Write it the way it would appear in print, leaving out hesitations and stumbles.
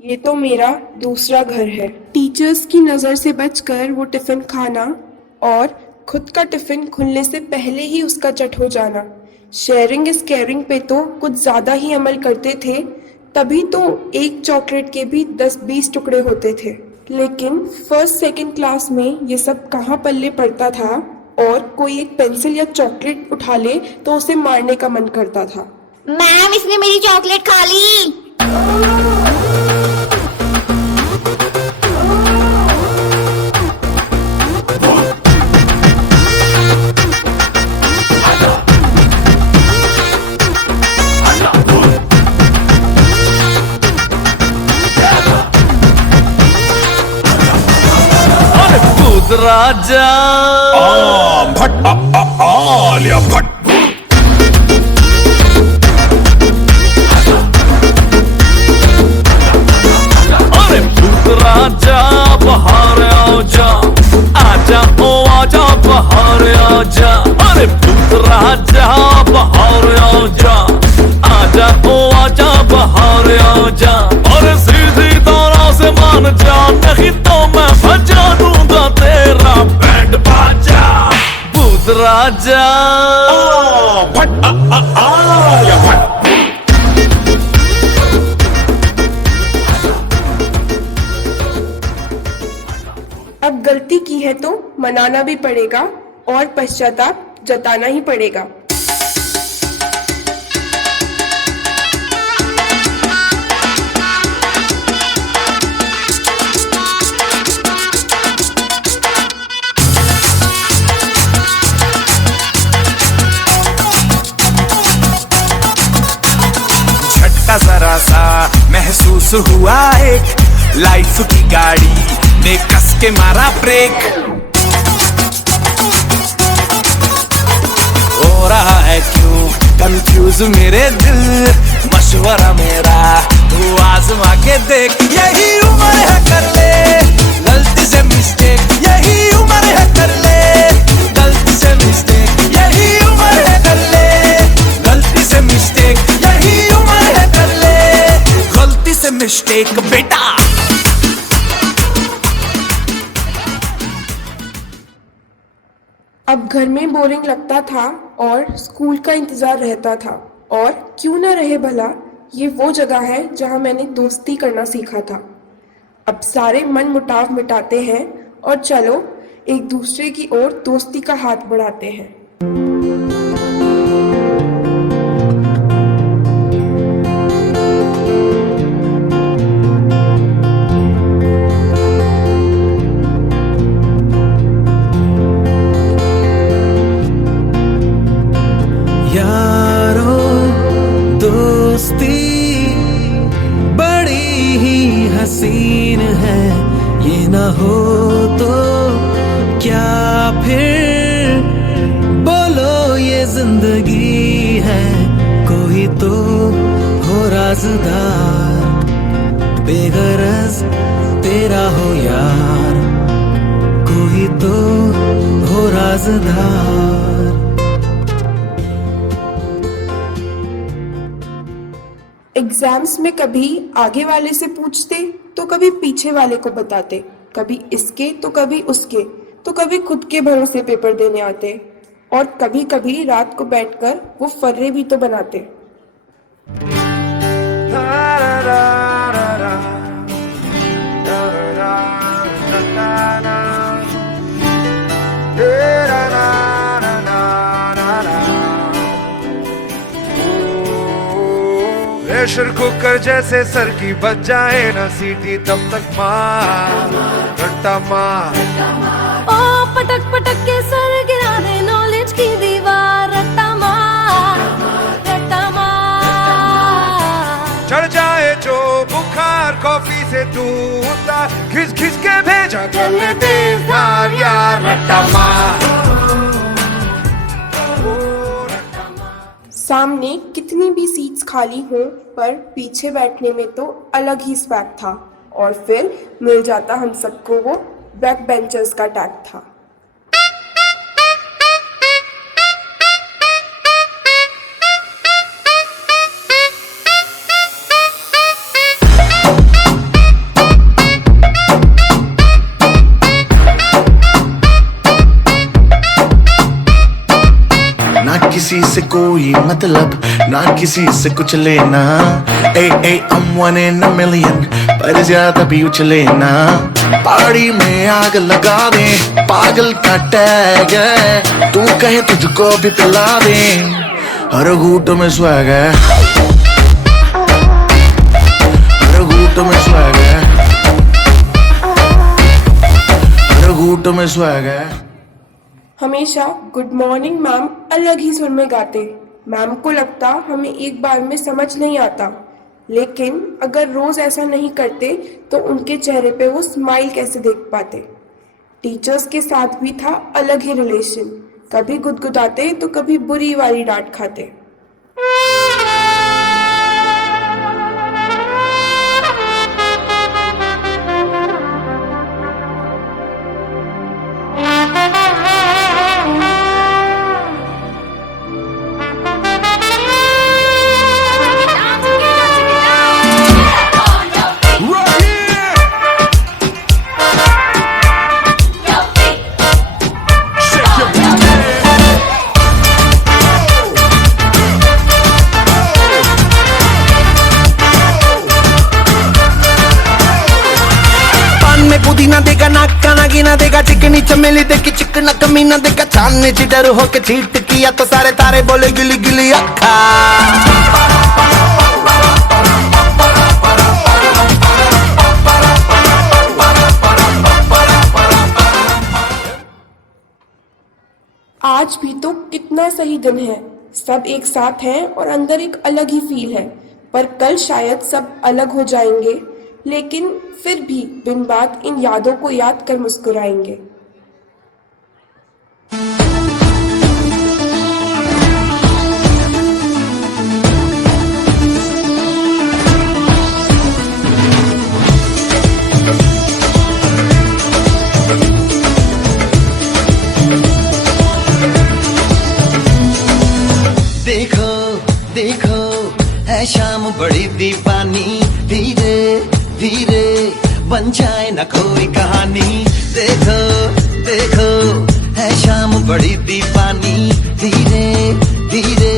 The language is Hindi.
ये तो मेरा दूसरा घर है। टीचर्स की नज़र से बचकर वो टिफ़िन खाना और खुद का टिफ़िन खुलने से पहले ही उसका चट हो जाना। शेयरिंग इज़ केयरिंग पे तो कुछ ज़्यादा ही अमल करते थे, तभी तो एक चॉकलेट के भी 10-20 टुकड़े होते थे। लेकिन फर्स्ट सेकंड क्लास में ये सब कहाँ पल्ले पड़ता था, और कोई एक पेंसिल या चॉकलेट उठा ले तो उसे मारने का मन करता था। मैम, इसने मेरी चॉकलेट खा ली। राजा भट आलिया भट। अरे भूत राजा बाहर आओ जा, आजा ओ आजा बाहर आजा। अरे भूत राजा बाहर आओ जा, आजा ओ आजा बाहर आजा। अरे सीधी तरह से मान जा, नहीं तो मैं बजा दूंगा तेरा बैंड बाजा। भूत राजा भट आलिया भट। अब गलती की है तो मनाना भी पड़ेगा और पश्चाताप जताना ही पड़ेगा। झटका जरा सा महसूस हुआ, एक लाइफ की गाड़ी ने कस के मारा ब्रेक। हो रहा है क्यों कंफ्यूज मेरे दिल, मशवरा मेरा तू आजमा के देख। यही उम्र है कर ले गलती से मिस्टेक, यही उम्र है कर ले गलती से मिस्टेक, यही उम्र है कर ले गलती से मिस्टेक, यही उम्र है कर ले गलती से मिस्टेक बेटा। अब घर में बोरिंग लगता था और स्कूल का इंतज़ार रहता था, और क्यों ना रहे भला, ये वो जगह है जहाँ मैंने दोस्ती करना सीखा था। अब सारे मन मुटाव मिटाते हैं और चलो एक दूसरे की ओर दोस्ती का हाथ बढ़ाते हैं। दोस्ती बड़ी ही हसीन है, ये ना हो तो क्या फिर बोलो ये जिंदगी है। कोई तो हो राज़दार, बेगरज तेरा हो यार, कोई तो हो राज़दार। एग्जाम्स में कभी आगे वाले से पूछते तो कभी पीछे वाले को बताते, कभी इसके तो कभी उसके, तो कभी खुद के भरोसे पेपर देने आते, और कभी कभी रात को बैठकर वो फर्रे भी तो बनाते। प्रेशर कुकर जैसे सर की बच जाए ना सीटी, तब तक मार रट्टा मार। ओ पटक पटक के सर गिरा दे नॉलेज की दीवार, रट्टा मार रट्टा मार। चढ़ जाए जो बुखार कॉफी से तू उतार, खिंच खिंच के भेजा कर ले तेज़धार यार, रट्टा मार। सामने कितनी भी सीट्स खाली हों, पर पीछे बैठने में तो अलग ही स्वैग था, और फिर मिल जाता हम सबको वो बैक बेंचर्स का टैग था। किसी से कोई मतलब, ना किसी से कुछ लेना। I'm one in a million, पर ज्यादा भी उछले ना। पार्टी में आग लगा दे, पागल का टैग है, तू कहे तुझको भी पिला दे, हर घूंट में स्वैग है, हर घूंट में स्वैग है, हर घूंट में स्वैग है। हमेशा गुड मॉर्निंग मैम अलग ही सुर में गाते। मैम को लगता हमें एक बार में समझ नहीं आता, लेकिन अगर रोज ऐसा नहीं करते तो उनके चेहरे पे वो स्माइल कैसे देख पाते। टीचर्स के साथ भी था अलग ही रिलेशन, कभी गुदगुदाते तो कभी बुरी वाली डांट खाते। पुदीना देगा, नाका ना गिना देगा, चिकनी चमेली देखी चिकना कमीना देगा, चांदनी ची डर होके चीट किया तो सारे तारे बोले गिली गिली अक्खा। आज भी तो कितना सही दिन है, सब एक साथ हैं और अंदर एक अलग ही फील है। पर कल शायद सब अलग हो जाएंगे, लेकिन फिर भी बिन बात इन यादों को याद कर मुस्कुराएंगे। देखो देखो है शाम बड़ी दीवानी, धीरे धीरे बन जाए न कोई कहानी। देखो देखो है शाम बड़ी दीवानी, धीरे धीरे